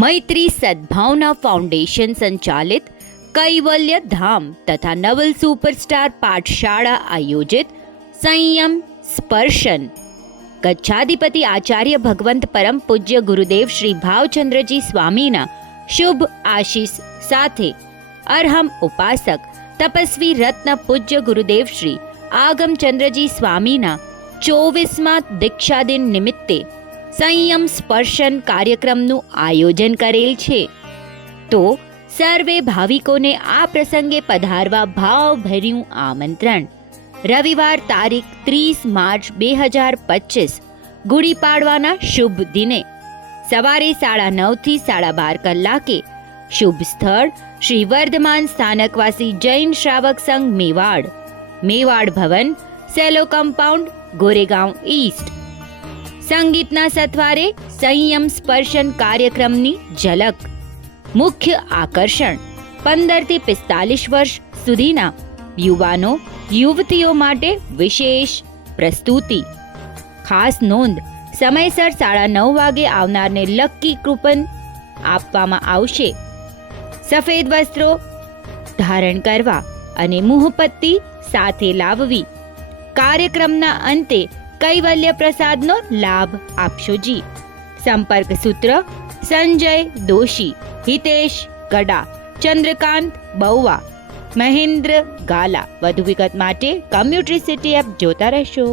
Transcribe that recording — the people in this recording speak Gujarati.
મૈત્રી સદભાવના ફાઉન્ડેશન સંચાલિત કૈવલ્ય ધામ તથા નવલ સુપરસ્ટાર પાઠશાળા આયોજિત સંયમ સ્પર્શન કચ્છાધિપતિ આચાર્ય ભગવંત પરમ પૂજ્ય ગુરુદેવ શ્રી ભાવચંદ્રજી સ્વામીના શુભ આશીષ સાથે અરહમ ઉપાસક તપસ્વી રત્ન પૂજ્ય ગુરુદેવ શ્રી આગમચંદ્રજી સ્વામીના 24મા દીક્ષાદિન નિમિત્તે સંયમ સ્પર્શન કાર્યક્રમનું આયોજન કરેલ છે. તો સર્વે ભાવિકોને આ પ્રસંગે પધારવા ભાવભર્યું આમંત્રણ. રવિવાર તારીખ 30 માર્ચ 2025 ગુડી પાડવાના શુભ દિને સવારે 9:30 થી 12:30 કલાકે શુભ સ્થળ શ્રી વર્ધમાન સ્થાનકવાસી જૈન શ્રાવક સંઘ મેવાડ ભવન, સેલો કમ્પાઉન્ડ, ગોરેગાંવ ઈસ્ટ. સંગીતના સથવારે સંયમ સ્પર્શન કાર્યક્રમની ઝલક. મુખ્ય આકર્ષણ 15 થી 45 વર્ષ સુધીના યુવાનો યુવતીઓ માટે વિશેષ પ્રસ્તુતિ. ખાસ નોંધ, સમયસર 9:30 વાગે આવનારને લકી કૂપન આપવામાં આવશે. સફેદ વસ્ત્રો ધારણ કરવા અને મુહપત્તી સાથે લાવવી. કાર્યક્રમના અંતે કૈવલ્ય પ્રસાદનો લાભ આપશો જી. સંપર્ક સૂત્ર સંજય દોશી, હિતેશ ગડા, ચંદ્રકાંત બઉવા, મહેન્દ્ર ગાલા. વધુ વિગત માટે કમ્યુટ્રી સિટી એપ જોતા રહેશો.